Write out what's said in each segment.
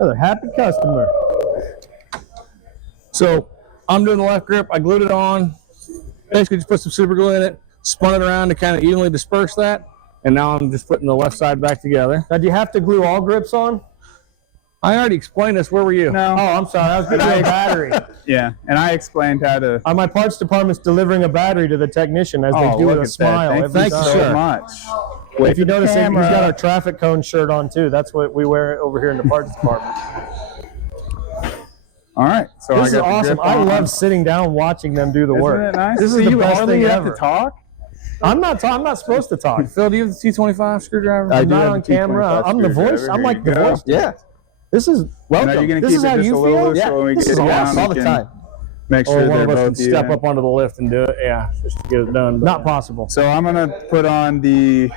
Another happy customer. So I'm doing the left grip. I glued it on. Basically just put some super glue in it, spun it around to kind of evenly disperse that. And now I'm just putting the left side back together. Now, do you have to glue all grips on? I already explained this. Where were you? No. Oh, I'm sorry. I was getting a battery. Yeah, and I explained how to. My parts department's delivering a battery to the technician as they do with a smile. Thank you so much. If you notice, he's got our traffic cone shirt on too. That's what we wear over here in the parts department. All right, so this is awesome. I love sitting down watching them do the work. Isn't it nice? This is the best thing ever. Have to talk? I'm not supposed to talk. Phil, do you have the T25 screwdriver? I'm not on camera. I'm the voice. I'm like the voice. Yeah. This is welcome. Are you going to this keep is how it just you a little feel? loose so when we This get is down, awesome. we All the can time. make sure one they're of us can both step even. up onto the lift and do it. Yeah, just to get it done. But Not possible. So I'm going to put on the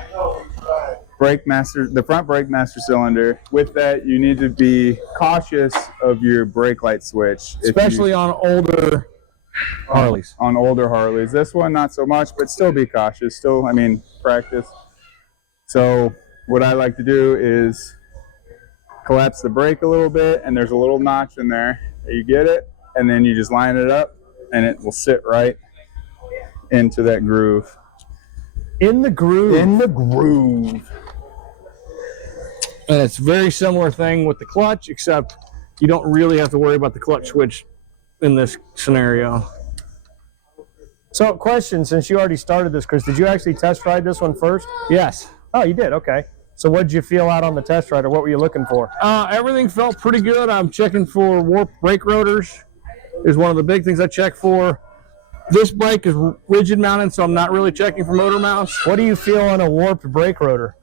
front brake master cylinder. With that, you need to be cautious of your brake light switch, especially on older Harleys. On older Harleys. This one, not so much, but still be cautious. Still, practice. So what I like to do is collapse the brake a little bit, and there's a little notch in there. You get it, and then you just line it up, and it will sit right into that groove. In the groove. In the groove. And it's a very similar thing with the clutch, except you don't really have to worry about the clutch switch in this scenario. So, question, since you already started this, Chris, did you actually test ride this one first? Yes. Oh, you did? Okay. So what did you feel out on the test ride, or what were you looking for? Everything felt pretty good. I'm checking for warped brake rotors is one of the big things I check for. This bike is rigid mounted, so I'm not really checking for motor mounts. What do you feel on a warped brake rotor?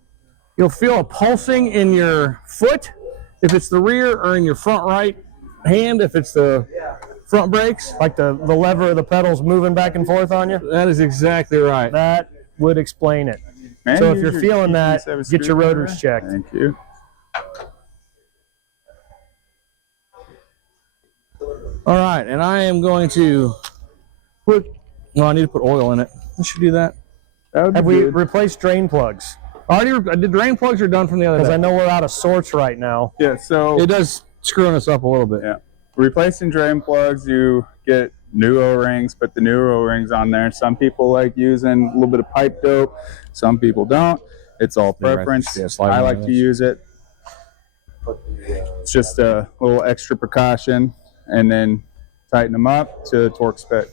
You'll feel a pulsing in your foot if it's the rear, or in your front right hand if it's the front brakes. Like the lever of the pedals moving back and forth on you? That is exactly right. That would explain it. So if you're feeling that, get your rotors checked. Thank you. All right, and I am going to I need to put oil in it. I should do that. Have we replaced drain plugs? The drain plugs are done from the other day. Because I know we're out of sorts right now. Yeah, so it does screwing us up a little bit. Yeah. Replacing drain plugs, you get new O-rings, put the new O-rings on there. Some people like using a little bit of pipe dope. Some people don't. It's all preference. I like to use it. It's just a little extra precaution, and then tighten them up to torque spec.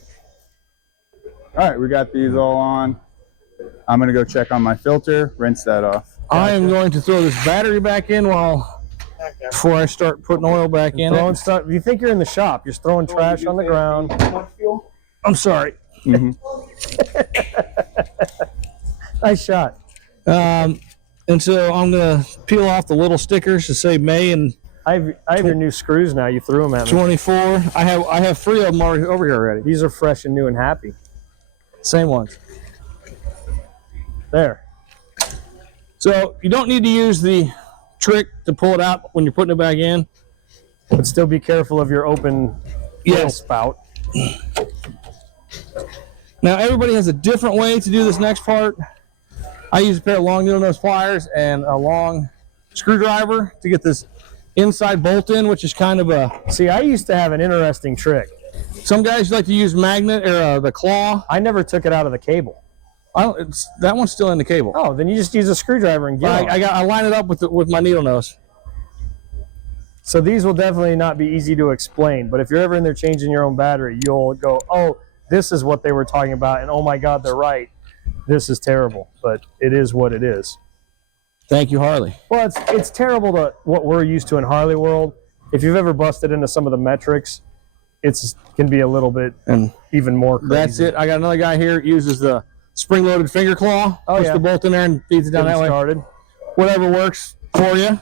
All right, we got these all on. I'm going to go check on my filter, rinse that off. I am going to throw this battery back in before I start putting oil back in it. Stuff. You think you're in the shop. You're throwing trash on the ground. I'm sorry. Mm-hmm. Nice shot. And so I'm going to peel off the little stickers to say May and I have your new screws now. You threw them at me. 24. I have 3 of them over here already. These are fresh and new and happy. Same ones. There. So you don't need to use the trick to pull it out when you're putting it back in. But still be careful of your open spout. Now everybody has a different way to do this next part. I use a pair of long needle nose pliers and a long screwdriver to get this inside bolt in, which is kind of a... See, I used to have an interesting trick. Some guys like to use magnet or the claw. I never took it out of the cable. That one's still in the cable. Oh, then you just use a screwdriver and get it. I line it up with my needle nose. So these will definitely not be easy to explain, but if you're ever in there changing your own battery, you'll go, oh, this is what they were talking about, and oh my God, they're right. This is terrible, but it is what it is. Thank you, Harley. Well, it's terrible to what we're used to in Harley world. If you've ever busted into some of the metrics, it can be a little bit and even more crazy. That's it. I got another guy here that uses the spring-loaded finger claw. Puts the bolt in there and feeds it down that way. Whatever works for you.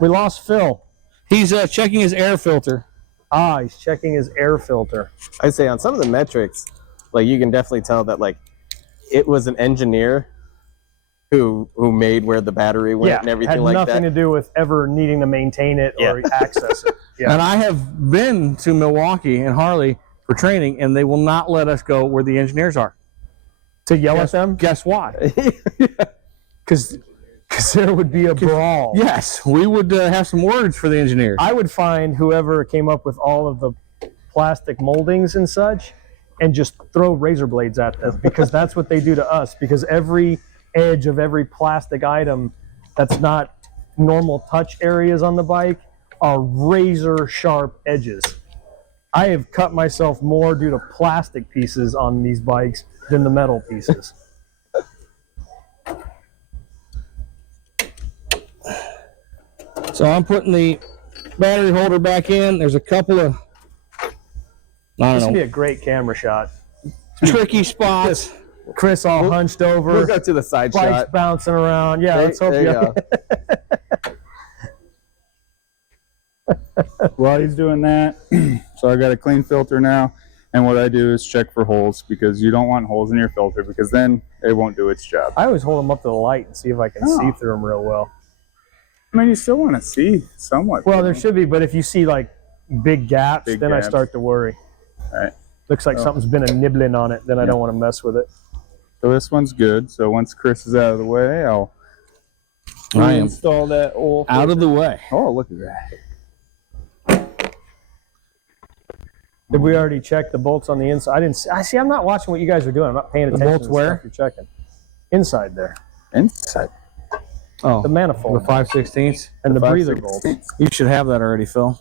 We lost Phil. He's checking his air filter. Ah, he's checking his air filter. I'd say on some of the metrics, like you can definitely tell that like it was an engineer who made where the battery went and everything like that. Had nothing to do with ever needing to maintain it or access it. Yeah. And I have been to Milwaukee and Harley for training, and they will not let us go where the engineers are. To yell at them? Guess why? Because because there would be a brawl. Yes, we would have some words for the engineers. I would find whoever came up with all of the plastic moldings and such and just throw razor blades at them, because that's what they do to us, because every edge of every plastic item that's not normal touch areas on the bike are razor sharp edges. I have cut myself more due to plastic pieces on these bikes than the metal pieces. So I'm putting the battery holder back in. There's a couple of, This would be a great camera shot. tricky spots. Chris all hunched over. We'll go to the side bikes shot. bouncing around. Yeah, let's hope There you go. While he's doing that, so I got a clean filter now, and what I do is check for holes, because you don't want holes in your filter, because then it won't do its job. I always hold them up to the light and see if I can see through them real well. I mean, you still want to see somewhat. Well, there should be, but if you see like big gaps, Big then I gaps. start to worry. All right. Looks like something's been a nibbling on it, then I don't want to mess with it. So this one's good. So once Chris is out of the way, I'll I am install that oil. out of the way. Oh, look at that. Did we already check the bolts on the inside? I didn't see. I see. I'm not watching what you guys are doing. I'm not paying attention. bolts to the where? stuff you're checking. Inside there, Inside. Oh, the manifold the 5/16. and the breather 5/16. bolts. You should have that already, Phil.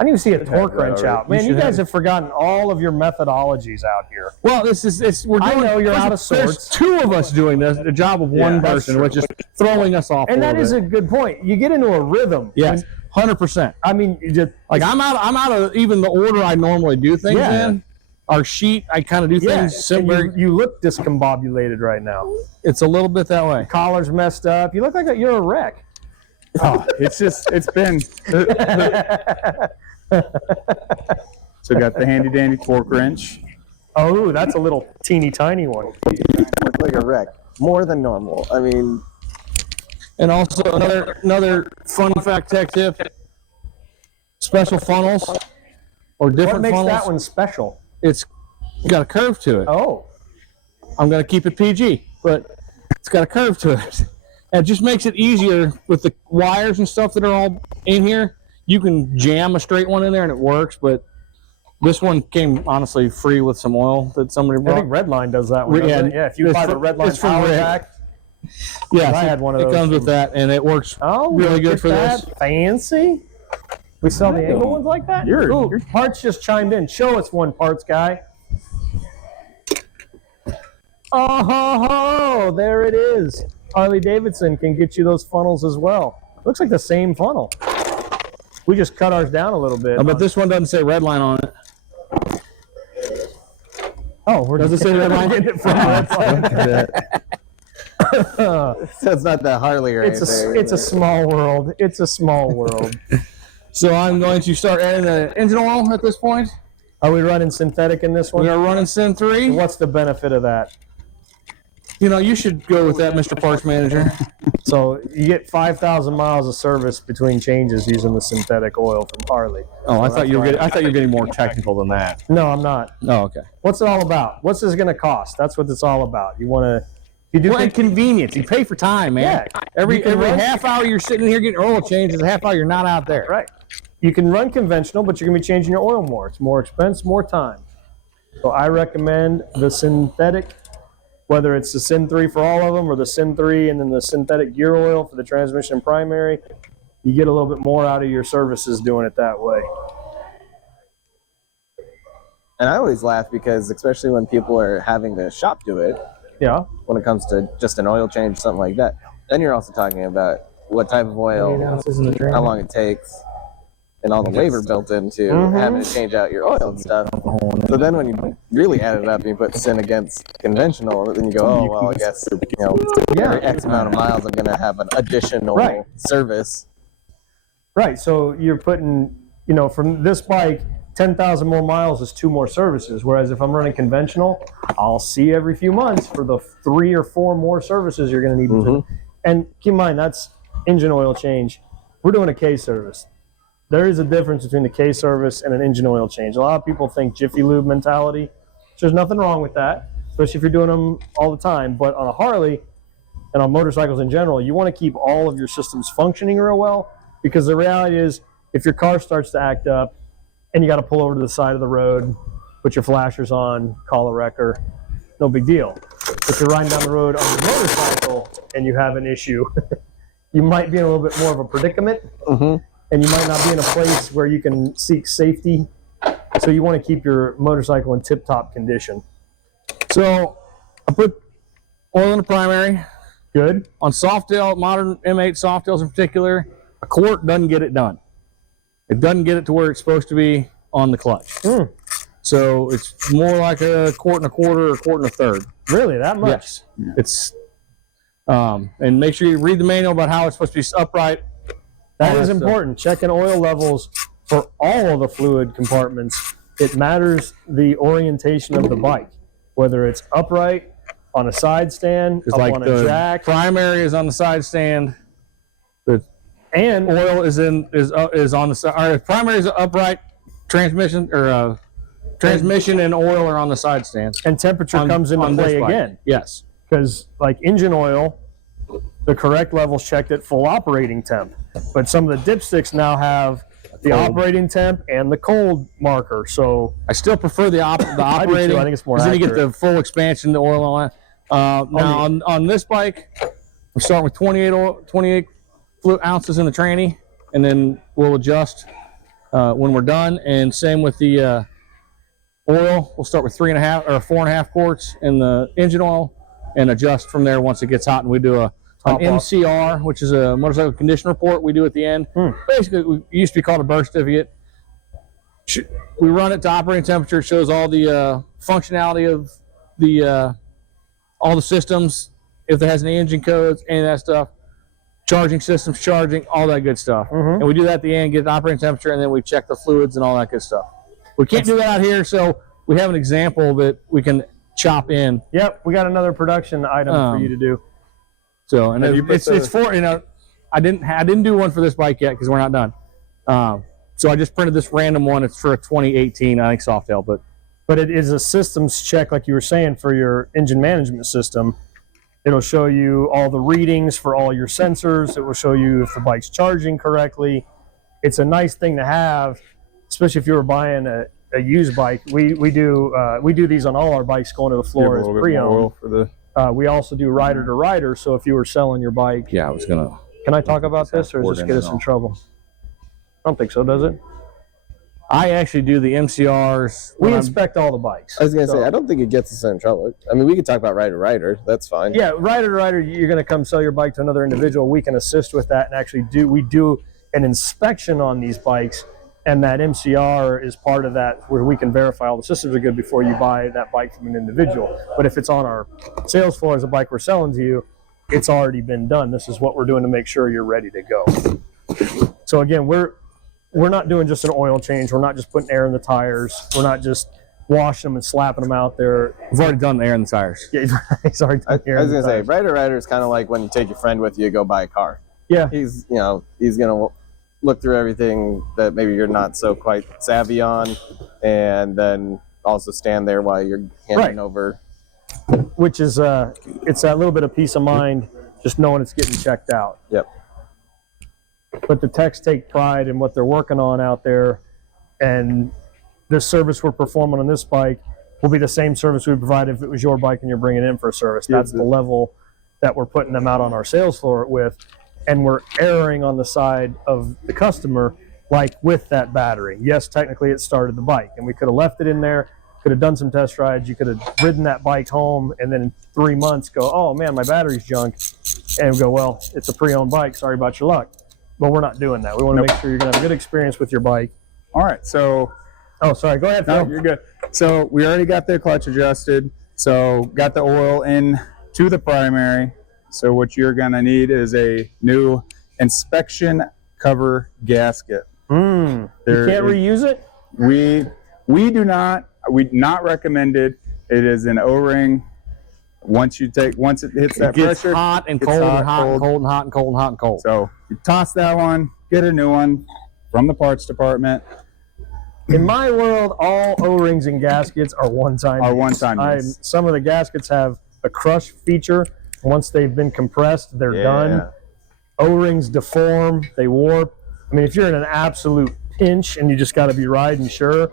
I didn't even see a torque that wrench already. out. Man, You you should guys have- have forgotten all of your methodologies out here. Well, we're I doing. know you're out of There's sorts. two of us doing this. The job of one that's person, true. which is throwing us off. And a that little is bit. a good point. You get into a rhythm. Yes, 100%. I mean, you just Like I'm out of even the order I normally do things Yeah. in. Our sheet, I kind of do yeah. things And similar. you look discombobulated right now. It's a little bit that way. Collar's messed up. You look like you're a wreck. Oh, it's been. So got the handy dandy torque wrench. Oh, that's a little teeny tiny one. Look like a wreck. More than normal. I mean, And also another fun fact tech tip: special funnels or What different makes funnels. that one special? It's got a curve to it. Oh, I'm going to keep it PG, but it's got a curve to it. And it just makes it easier with the wires and stuff that are all in here. You can jam a straight one in there and it works, but this one came honestly free with some oil that somebody I brought. think Redline does that one. Yeah, doesn't it? Yeah. If you it's buy the from- Redline it's from power Red. pack. Yeah, I had one of it those comes from- with that, and it works Oh, really look good at for that. this. Fancy. We sell the angle ones like that. You're- Ooh, you're- Parts just chimed in. Show us one, Parts guy. Oh, ho, ho, there it is. Harley-Davidson can get you those funnels as well. Looks like the same funnel. We just cut ours down a little bit. But this one doesn't say red line on it. Oh, we're Does it say red line? getting it from Redline. so it's not the Harley or anything. It's a small world. It's a small world. So I'm going to start adding the engine oil at this point. Are we running synthetic in this one? We are running Sin 3. What's the benefit of that? You know, you should go with that, Mr. Parts Manager. So you get 5,000 miles of service between changes using the synthetic oil from Harley. Oh, I thought you were getting more technical than that. No, I'm not. Oh, okay. What's it all about? What's this going to cost? That's what it's all about. You want to, you do Well, and think, convenience. You pay for time, man. Yeah. Every You can run- half hour you're sitting here getting oil changed is a half hour you're not out there. right. You can run conventional, but you're going to be changing your oil more. It's more expense, more time. So I recommend the synthetic, whether it's the Sin 3 for all of them or the Sin 3 and then the synthetic gear oil for the transmission and primary. You get a little bit more out of your services doing it that way. And I always laugh because, especially when people are having the shop do it, Yeah. when it comes to just an oil change, something like that, then you're also talking about what type of oil, how long it takes, and all the labor built into having to change out your oil and stuff. So then when you really add it up and you put sin against conventional, then you go, oh, well, I guess, every X amount of miles I'm going to have an additional Right. service. Right. So you're putting, from this bike, 10,000 more miles is 2 more services. Whereas if I'm running conventional, I'll see every few months for the 3 or 4 more services you're going to need. And keep in mind, that's engine oil change. We're doing a K service. There is a difference between the K service and an engine oil change. A lot of people think Jiffy Lube mentality. There's nothing wrong with that, especially if you're doing them all the time. But on a Harley, and on motorcycles in general, you want to keep all of your systems functioning real well, because the reality is if your car starts to act up and you got to pull over to the side of the road, put your flashers on, call a wrecker, no big deal. If you're riding down the road on your motorcycle and you have an issue, you might be in a little bit more of a predicament, and you might not be in a place where you can seek safety. So you want to keep your motorcycle in tip-top condition. So I put oil in the primary. Good. On Softail, modern M8 Softails in particular, a quart doesn't get it done. It doesn't get it to where it's supposed to be on the clutch. So it's more like a quart and a quarter or a quart and a third. Really, that much? Yes. Yeah. It's and make sure you read the manual about how it's supposed to be upright. That is important. Checking oil levels for all of the fluid compartments. It matters the orientation of the bike, whether it's upright, on a side stand, up like on a jack. Primary is on the side stand. And oil is on the side. Primary is upright. Transmission and oil are on the side stand. And temperature comes into play again. Yes. Because like engine oil, the correct level's checked at full operating temp. But some of the dipsticks now have the operating temp and the cold marker. So I still prefer the operating. I think it's more accurate. Then you get the accurate. full expansion, the oil on it. Now on this bike, we're starting with 28 ounces in the tranny, and then we'll adjust when we're done. And same with the oil. We'll start with 3.5 or 4.5 quarts in the engine oil, and adjust from there once it gets hot. And we do an MCR, which is a motorcycle condition report. We do at the end. Basically, it used to be called a birth certificate. We run it to operating temperature. It shows all the functionality of the all the systems, if it has any engine codes, any of that stuff, charging systems, all that good stuff. And we do that at the end, get the operating temperature, and then we check the fluids and all that good stuff. We can't do that out here, so we have an example that we can chop in. Yep, we got another production item for you to do. So, and it's for, I didn't do one for this bike yet because we're not done. So I just printed this random one. It's for a 2018, I think, Softail, but it is a systems check, like you were saying, for your engine management system. It'll show you all the readings for all your sensors. It will show you if the bike's charging correctly. It's a nice thing to have, especially if you were buying a used bike. We do these on all our bikes going to the floor as pre-owned. We also do rider to rider. So if you were selling your bike, yeah, I was gonna. Can I talk about this, or does this get us in trouble? I don't think so, does it? I actually do the MCRs. We inspect all the bikes. I was going to say, I don't think it gets us in trouble. I mean, we could talk about rider to rider. That's fine. Yeah, rider to rider, you're going to come sell your bike to another individual. We can assist with that and actually we do an inspection on these bikes, and that MCR is part of that, where we can verify all the systems are good before you buy that bike from an individual. But if it's on our sales floor as a bike we're selling to you, it's already been done. This is what we're doing to make sure you're ready to go. So again, we're not doing just an oil change. We're not just putting air in the tires. We're not just washing them and slapping them out there. We've already done the air in the tires. Yeah, he's already done the air. I was going to say, rider to rider is kind of like when you take your friend with you to go buy a car. Yeah. He's going to look through everything that maybe you're not so quite savvy on, and then also stand there while you're handing over. Which is, it's that little bit of peace of mind, just knowing it's getting checked out. Yep. But the techs take pride in what they're working on out there, and the service we're performing on this bike will be the same service we provide if it was your bike and you're bringing it in for a service. That's the level that we're putting them out on our sales floor with, and we're erring on the side of the customer, like with that battery. Yes, technically it started the bike, and we could have left it in there, could have done some test rides, you could have ridden that bike home, and then in 3 months go, oh man, my battery's junk, and go, well, it's a pre-owned bike, sorry about your luck. But we're not doing that. We want to make sure you're going to have a good experience with your bike. All right, so... Oh, sorry, go ahead, Phil. No, you're good. So we already got the clutch adjusted, so got the oil in to the primary. So what you're going to need is a new inspection cover gasket. You can't reuse it? We do not. We not recommended. It is an O-ring. Once it hits that pressure, hot and cold and hot and cold and hot and cold and hot and cold. So you toss that one, get a new one from the parts department. In my world, all O-rings and gaskets are one-time use. Use. Some of the gaskets have a crush feature, Once they've been compressed, they're Yeah. done. O-rings deform, they warp. I mean, if you're in an absolute pinch and you just got to be riding, sure.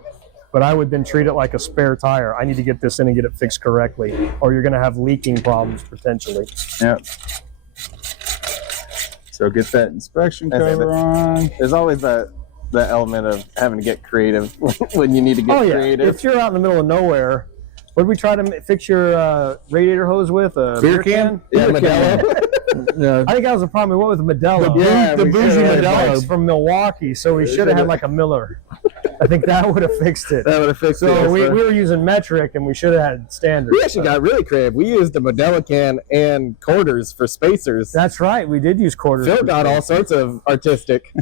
But I would then treat it like a spare tire. I need to get this in and get it fixed correctly, or you're going to have leaking problems potentially. Yep. So get that inspection cover on. There's always that element of having to get creative when you need to get creative. If you're out in the middle of nowhere, what did we try to fix your radiator hose with? A beer can? Yeah, Modelo. I think that was the problem. We went with Modelo. The bougie Modelo. From Milwaukee, so we should have had like a Miller. I think that would have fixed it. That would have fixed it. So we were using metric, and we should have had standard. We actually got really creative. We used the Modelo can and quarters for spacers. That's right. We did use quarters. Phil got all sorts of artistic.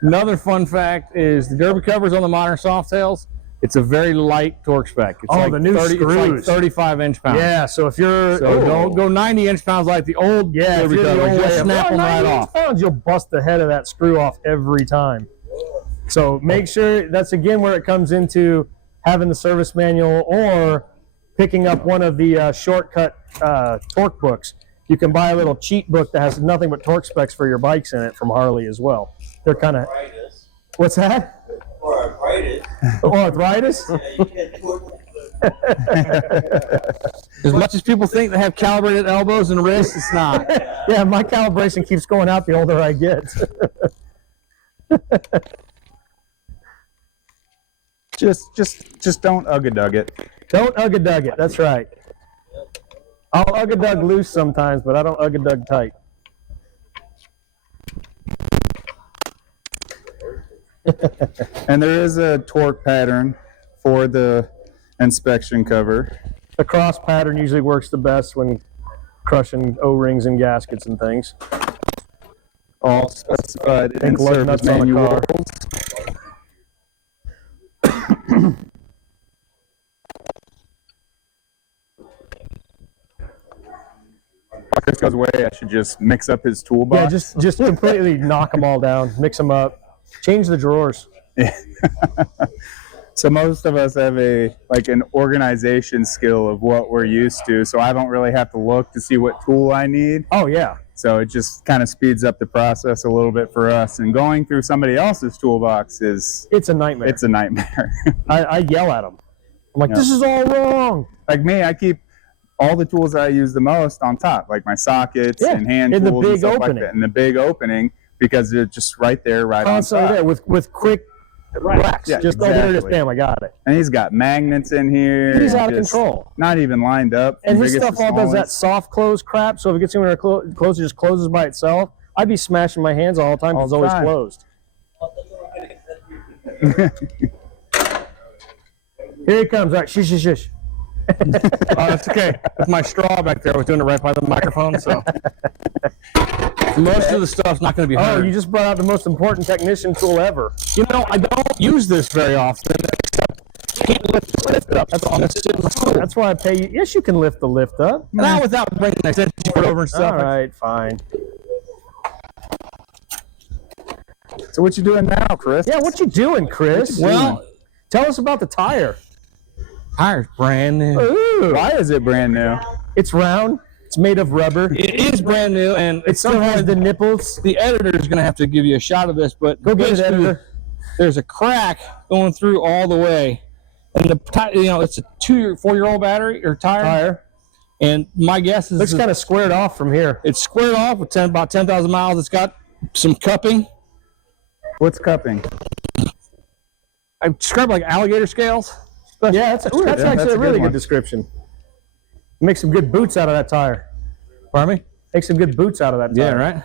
Another fun fact is the derby covers on the modern Softails. It's a very light torque spec. It's the new it's screws. like 35 inch-pounds. Yeah, so if you're... So don't go 90 inch-pounds like the old derby if you're the covers. old Just way snap of, them right 90 off. pounds, you'll bust the head of that screw off every time. So make sure that's again where it comes into having the service manual or picking up one of the shortcut torque books. You can buy a little cheat book that has nothing but torque specs for your bikes in it from Harley as well. They're kind of... What's that? Or arthritis. Or arthritis? Yeah, you can't do it. As much as people think they have calibrated elbows and wrists, it's not. Yeah, my calibration keeps going out the older I get. Just don't ugga-dug it. Don't ugga-dug it. That's right. I'll ugga-dug loose sometimes, but I don't ugga-dug tight. And there is a torque pattern for the inspection cover. The cross pattern usually works the best when crushing O-rings and gaskets and things. All specified in Think lug service nuts on a manuals. car. If this goes away, I should just mix up his toolbox. Yeah, just completely knock them all down, mix them up, change the drawers. So most of us have an organization skill of what we're used to, so I don't really have to look to see what tool I need. Oh yeah, So it just kind of speeds up the process a little bit for us. And going through somebody else's toolbox it's a nightmare. it's a nightmare. I yell at them. I'm like, Yeah. this is all wrong. Like me, I keep all the tools that I use the most on top, like my sockets Yeah, and hand in the tools and big stuff like opening. that. In the big opening, because they're just right there, right Constantly on top. there with quick racks. Yeah, just there, just exactly. bam, I got it. And he's got magnets in here. He's and out of just control. Not even lined up. And from his biggest stuff to all does that smallest. soft close crap. So if it gets anywhere close, it just closes by itself. I'd be smashing my hands all the time because it's always time. closed. Here he comes. All right, shush, shush, shush. That's okay. That's my straw back there. I was doing it right by the microphone, so most of the stuff's not going to be Oh, heard. you just brought out the most important technician tool ever. You know, I don't use this very often, except I can't lift the lift up. That's all. That's it in my tool. That's why I pay you. Yes, you can lift the lift up. Not without bringing the extension cord over and stuff. All right, fine. So what you doing now, Chris? Yeah, what you doing, Chris? Well, Tell us about the tire. tire's brand new. Ooh, Why is it brand new? it's round. It's made of rubber. It is brand new, and It still has the nipples. the editor is going to have to give you a shot of this, but Go get it, basically, editor. there's a crack going through all the way, and it's a 4-year-old battery or tire, and my guess is Looks kind of squared off from here. it's squared off with about 10,000 miles. It's got some cupping. What's cupping? I describe like alligator scales. Yeah, that's actually that's a a really good one. good description. Make some good boots out of that tire. Pardon me? Make some good boots out of that Yeah, tire. right?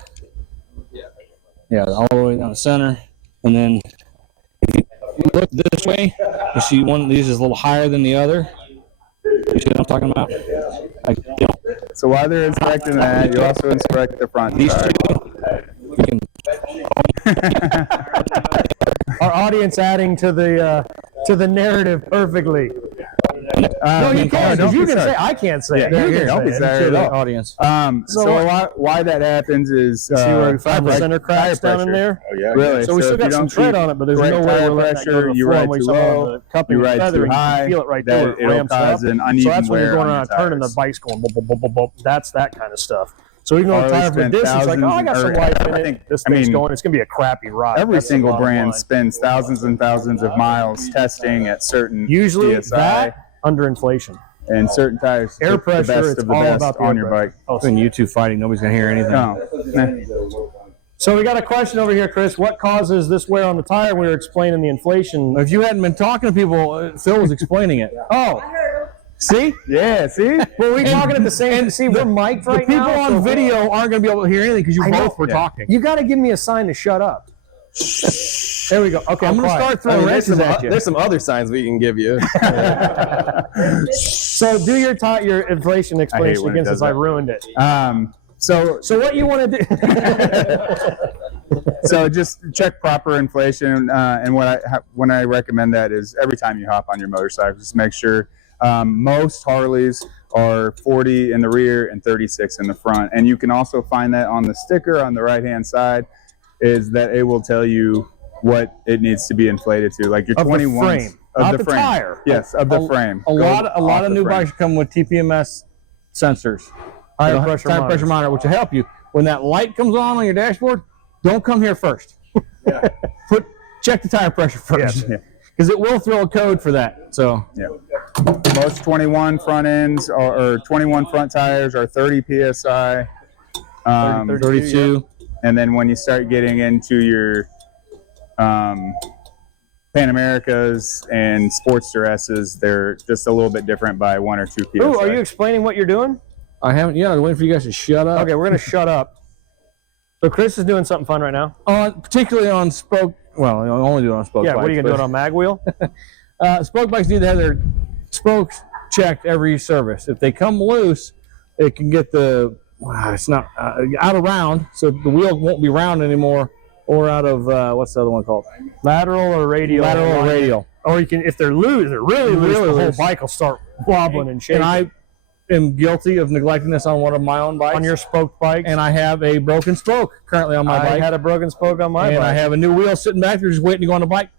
Yeah, all the way down the center. And then if you look this way, you see one of these is a little higher than the other. You see what I'm talking about? Like, you know, So while they're inspecting that, you also inspect the front these tire. two, you can, Our audience adding to the narrative perfectly. No, you can. don't You be can sorry. say I can't say Yeah, it. you You can can don't say be it. sorry Show at the all. audience. So a lot why that happens is See where we found the like center cracks tire down in pressure. there? Oh yeah, really. So we still if you got some don't tread keep on it, but there's no correct way tire we're letting that go to pressure, the you floor. ride We too saw on low, the company you ride feather, too you can high, feel it right that there. It it'll ramps cause up. an So uneven that's when you're wear going on around your a turn and the tires. bike's going boop, boop, boop, boop, boop. That's that kind of stuff. So even though the Harley tire for spent distance, like, oh, I got some thousands, life in I it. think- This I thing's mean, going. It's going to be a crappy ride. Every That's the single bottom brand line. spends thousands and thousands of miles testing at certain Usually PSI that under inflation. and certain tires. Air the pressure, best it's of the all best about the on air your pressure. bike. Oh, When you two fighting, nobody's gonna hear anything. No, so we got a question over here, Chris. What causes this wear on the tire? We were explaining the inflation. If you hadn't been talking to people, Phil was explaining it. Oh, See? yeah, see, well, we talking at the same. See, we're mic'd right The people now. on so- video aren't gonna be able to hear anything because you I know. both were Yeah. talking. You got to give me a sign to shut up. There we go. Okay, I'm gonna quiet. start throwing wrenches at you. There's some other signs we can give you. So do your inflation explanation when it again does since I that. ruined it. So So what you want to do? so just check proper inflation, and when I recommend that is every time you hop on your motorcycle, just make sure most Harleys are 40 in the rear and 36 in the front, and you can also find that on the sticker on the right hand side. Is that it will tell you what it needs to be inflated to, like your Of the 21 frame, not the tire. Yes, of the frame. A Go lot off of the new frame. bikes come with TPMS sensors. Tire It'll- pressure tire monitors. pressure monitor, which will help you. When that light comes on your dashboard, don't come here first. Check the tire pressure first. Yeah. Because it will throw a code for that. So Yeah. Most 21 front ends or 21 front tires are 30 psi. 32. And then when you start getting into your Pan Americas and Sportster S's, they're just a little bit different by 1 or 2 psi. Ooh, are you explaining what you're doing? I haven't yet. I'm waiting for you guys to shut up. Okay, we're gonna shut up. So Chris is doing something fun right now. Particularly on spoke. Well, I only do it on spoke Yeah, bikes. what are you gonna do but- it on mag wheel? Spoke bikes need to have their spokes checked every service. If they come loose, it can get it's not out of round, so the wheel won't be round anymore, or out of what's the other one called? Lateral or radial? Lateral or radial. Or you can, if they're loose, they're really loose, Really the whole loose. bike will start wobbling and shaking. And I am guilty of neglecting this on one of my own bikes. on your spoke bike, and I have a broken spoke currently on my I bike. had a broken spoke on my and bike. I have a new wheel sitting back there just waiting to go on the bike.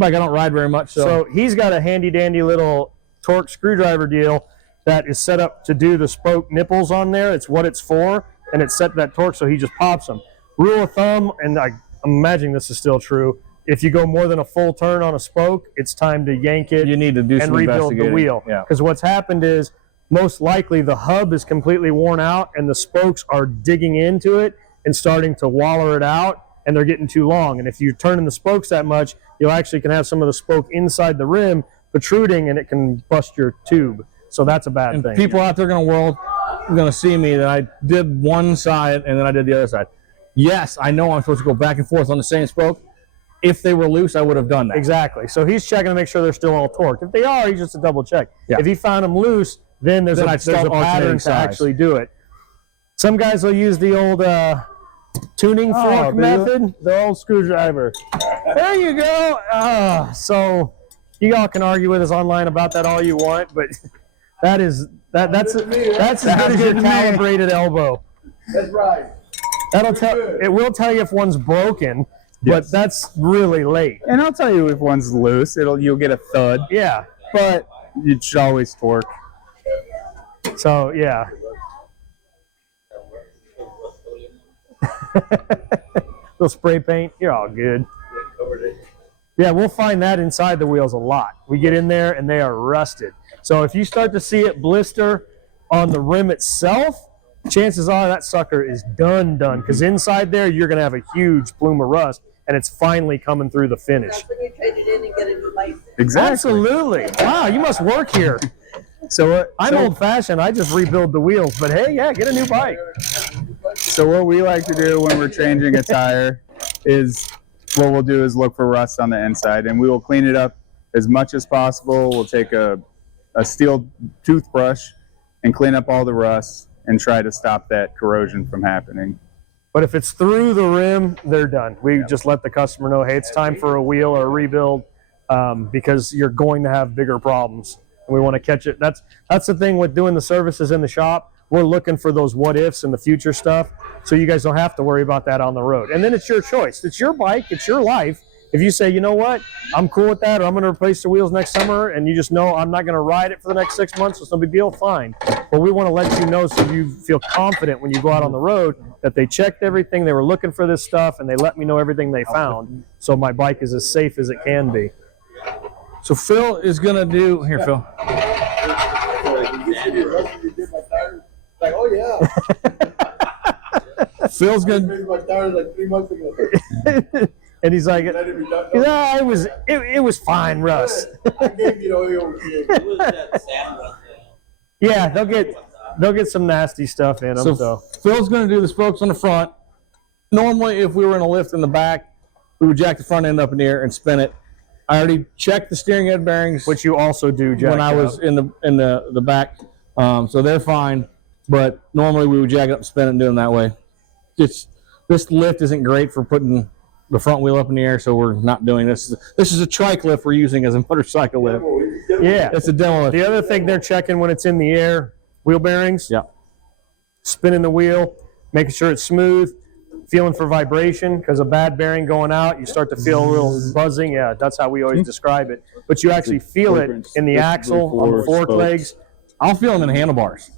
I don't ride very much, So he's got a handy dandy little torque screwdriver deal that is set up to do the spoke nipples on there. It's what it's for, and it's set to that torque, so he just pops them. Rule of thumb, and I'm imagining this is still true, if you go more than a full turn on a spoke, it's time to yank it you need to do and some rebuild the investigating. wheel. Yeah. Because what's happened is most likely the hub is completely worn out and the spokes are digging into it and starting to waller it out, and they're getting too long. And if you're turning the spokes that much, you actually can have some of the spoke inside the rim protruding, and it can bust your tube. So that's a bad And thing. people out there are going to see me that I did one side and then I did the other side. Yes, I know I'm supposed to go back and forth on the same spoke. If they were loose, I would have done that. Exactly. So he's checking to make sure they're still all torqued. If they are, he's just a double check. Yeah. If he found them loose, then there's I'd a start pattern alternating to size. actually do it. Some guys will use the old tuning fork method, the old screwdriver. There you go. So you all can argue with us online about that all you want, but that's as good as your calibrated elbow. That's right. It will tell you if one's broken, but Yes. that's really late. And I'll tell you if one's loose, you'll get a thud, Yeah. but you should always torque. So yeah. Little spray paint, you're all good. Yeah, we'll find that inside the wheels a lot. We get in there and they are rusted. So if you start to see it blister on the rim itself, chances are that sucker is done. Because inside there, you're going to have a huge plume of rust, and it's finally coming through the finish. That's when you trade it in and get a new bike. Exactly. Absolutely. Wow, you must work here. So I'm old-fashioned. I just rebuild the wheels. But hey, yeah, get a new bike. So what we like to do when we're changing a tire is what we'll do is look for rust on the inside, and we will clean it up as much as possible. We'll take a steel toothbrush and clean up all the rust and try to stop that corrosion from happening. But if it's through the rim, they're done. We just let the customer know, hey, it's time for a wheel or a rebuild, because you're going to have bigger problems and we want to catch it. That's the thing with doing the services in the shop. We're looking for those what ifs and the future stuff, so you guys don't have to worry about that on the road. And then it's your choice. It's your bike. It's your life. If you say, you know what, I'm cool with that, or I'm going to replace the wheels next summer, and you just know I'm not going to ride it for the next 6 months, so it's no big deal, fine. But we want to let you know so you feel confident when you go out on the road that they checked everything, they were looking for this stuff, and they let me know everything they found, so my bike is as safe as it can be. So Phil is going to do, here, Phil. Like, oh yeah. Phil's going to, My tires like 3 months ago. And he's like, yeah, it was fine, Russ. I gave you the oil change. Yeah, they'll get some nasty stuff in them. So Phil's going to do the spokes on the front. Normally, if we were in a lift in the back, we would jack the front end up in the air and spin it. I already checked the steering head bearings, which you also do, Jack, when I was in the back, so they're fine. But normally we would jack it up and spin it and do them that way. This lift isn't great for putting the front wheel up in the air, so we're not doing this. This is a trike lift we're using as a motorcycle lift. Yeah, it's a demo lift. The other thing they're checking when it's in the air, wheel bearings. Yeah. Spinning the wheel, making sure it's smooth, feeling for vibration, because a bad bearing going out, you start to feel a little buzzing. Yeah, that's how we always describe it. But you actually feel it in the axle, on the fork legs. I'll feel them in the handlebars.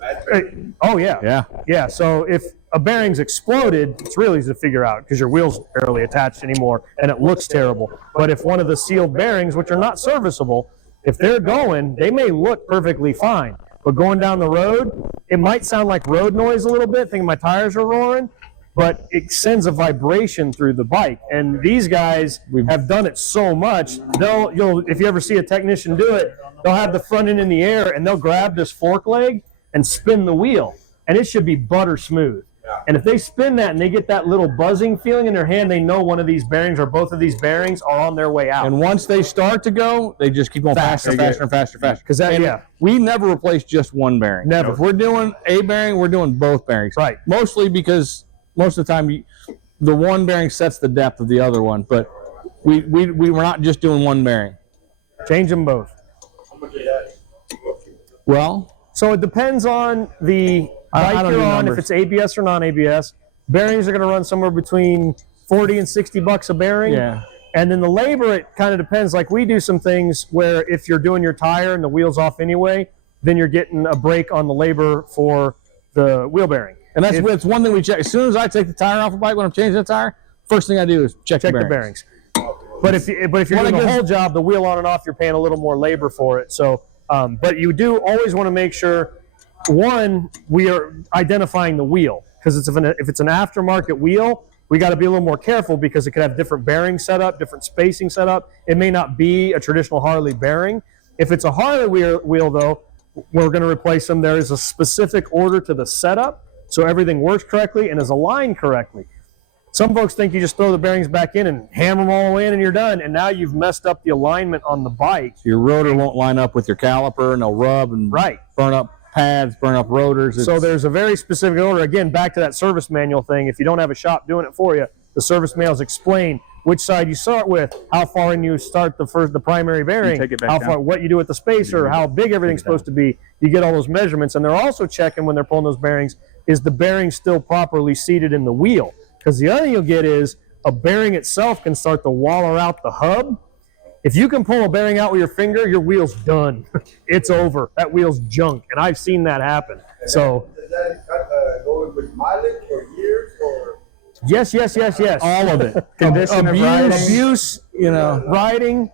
Oh, yeah. Yeah. Yeah, so if a bearing's exploded, it's really easy to figure out because your wheel's barely attached anymore and it looks terrible. But if one of the sealed bearings, which are not serviceable, if they're going, they may look perfectly fine. But going down the road, it might sound like road noise a little bit, thinking my tires are roaring, but it sends a vibration through the bike. And these guys have done it so much, if you ever see a technician do it, they'll have the front end in the air and they'll grab this fork leg and spin the wheel. And it should be butter smooth. And if they spin that and they get that little buzzing feeling in their hand, they know one of these bearings or both of these bearings are on their way out. And once they start to go, they just keep going faster and faster. Because we never replace just one bearing. Never. If we're doing a bearing, we're doing both bearings. Right. Mostly because most of the time the one bearing sets the depth of the other one, but we were not just doing one bearing. Change them both. Well, so it depends on the bike you're on, if it's ABS or non-ABS. Bearings are going to run somewhere between $40 and $60 a bearing. Yeah. And then the labor, it kind of depends. Like we do some things where if you're doing your tire and the wheel's off anyway, then you're getting a break on the labor for the wheel bearing. And that's one thing we check. As soon as I take the tire off the bike when I'm changing the tire, first thing I do is check the bearings. But if you're doing the whole job, the wheel on and off, you're paying a little more labor for it. So, but you do always want to make sure, one, we are identifying the wheel, because if it's an aftermarket wheel, we got to be a little more careful because it could have different bearing setup, different spacing setup. It may not be a traditional Harley bearing. If it's a Harley wheel though, we're going to replace them. There is a specific order to the setup, so everything works correctly and is aligned correctly. Some folks think you just throw the bearings back in and hammer them all the way in and you're done, and now you've messed up the alignment on the bike. Your rotor won't line up with your caliper, and they'll rub and burn up pads, burn up rotors. So there's a very specific order. Again, back to that service manual thing. If you don't have a shop doing it for you, the service manuals explain which side you start with, how far in you start the primary bearing, take it back how down. far, what you do with the spacer, how big everything's supposed to be. You get all those measurements, and they're also checking when they're pulling those bearings, is the bearing still properly seated in the wheel? Because the other thing you'll get is a bearing itself can start to wallow out the hub. If you can pull a bearing out with your finger, your wheel's done. It's over. That wheel's junk, and I've seen that happen. So, Does that go with mileage or years or? yes. all of it. Condition of riding. Abuse, riding.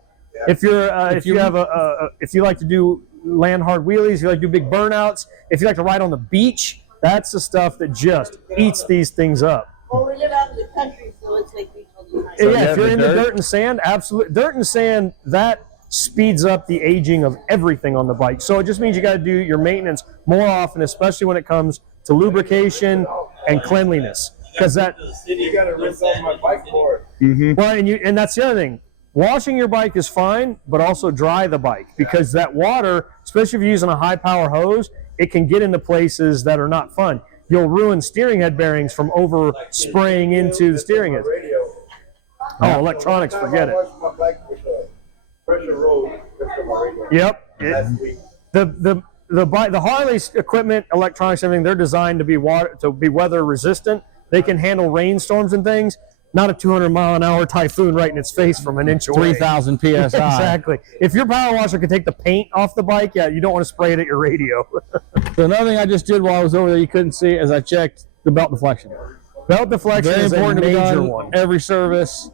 If you like to do land hard wheelies, you like to do big burnouts. If you like to ride on the beach, that's the stuff that just eats these things up. Well, we live out in the country, so it's like beach all the time. So If you're the into dirt? dirt and sand, absolutely. Dirt and sand, that speeds up the aging of everything on the bike. So it just means you got to do your maintenance more often, especially when it comes to lubrication and cleanliness. Because that, You got to rinse off my bike for well, and that's the other thing. Washing your bike is fine, but also dry the bike, because that water, especially if you're using a high power hose, it can get into places that are not fun. You'll ruin steering head bearings from over spraying into the steering head. radio. Oh, electronics, forget I it. washed my bike with a pressure road just for my radio. Yep. Last week. The Harley's equipment, electronics, everything, they're designed to be weather resistant. They can handle rainstorms and things. Not a 200-mile-an-hour typhoon right in its face from an inch away. 3,000 psi. Exactly. If your power washer can take the paint off the bike, yeah, you don't want to spray it at your radio. So another thing I just did while I was over there, you couldn't see, is I checked the belt deflection. Belt deflection Very is a important to be major done one. every service.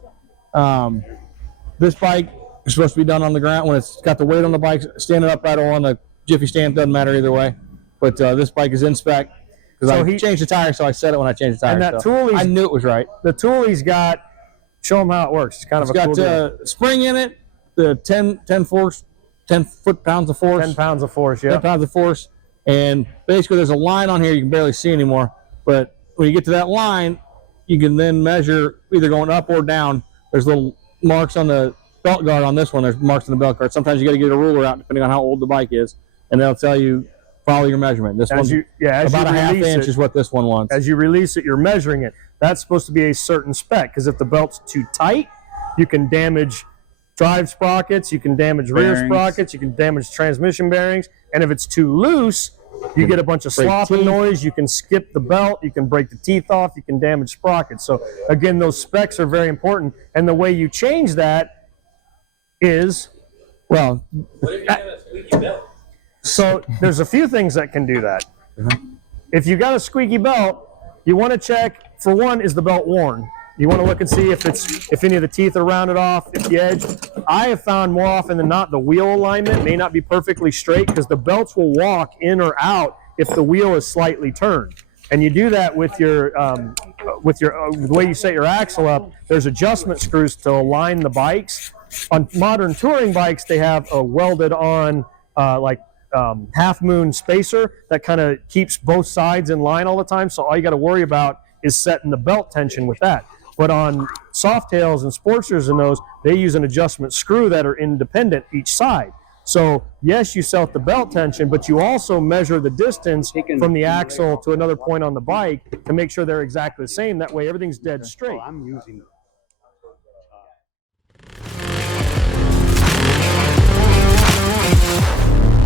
This bike is supposed to be done on the ground when it's got the weight on the bike, standing upright or on the Jiffy stand, doesn't matter either way. But this bike is in spec. Because I changed the tire, so I said it when I changed the tire. And that so I knew it was right. The Tooley's got, show them how it works. It's kind of a cool deal. It's got spring in it, the 10 foot-pounds of force. 10 pounds of force, yeah. 10 pounds of force. And basically there's a line on here you can barely see anymore. But when you get to that line, you can then measure either going up or down. There's little marks on the belt guard on this one. There's marks on the belt guard. Sometimes you got to get a ruler out depending on how old the bike is. And they'll tell you, follow your measurement. This one's about a half inch is what this one wants. As you release it, you're measuring it. That's supposed to be a certain spec, because if the belt's too tight, you can damage drive sprockets, you can damage rear sprockets, you can damage transmission bearings, and if it's too loose, you get a bunch of slopping noise, you can skip the belt, you can break the teeth off, you can damage sprockets. So again, those specs are very important, and the way you change that is, well, what if you have a squeaky belt? So there's a few things that can do that. If you got a squeaky belt, you want to check, for one, is the belt worn? You want to look and see if any of the teeth are rounded off, if the edge. I have found more often than not the wheel alignment may not be perfectly straight, because the belts will walk in or out if the wheel is slightly turned. And you do that with your the way you set your axle up. There's adjustment screws to align the bikes. On modern touring bikes, they have a welded on half moon spacer that kind of keeps both sides in line all the time. So all you got to worry about is setting the belt tension with that. But on Softails and Sportsters and those, they use an adjustment screw that are independent each side. So yes, you set the belt tension, but you also measure the distance from the axle to another point on the bike to make sure they're exactly the same. That way everything's dead straight. I'm using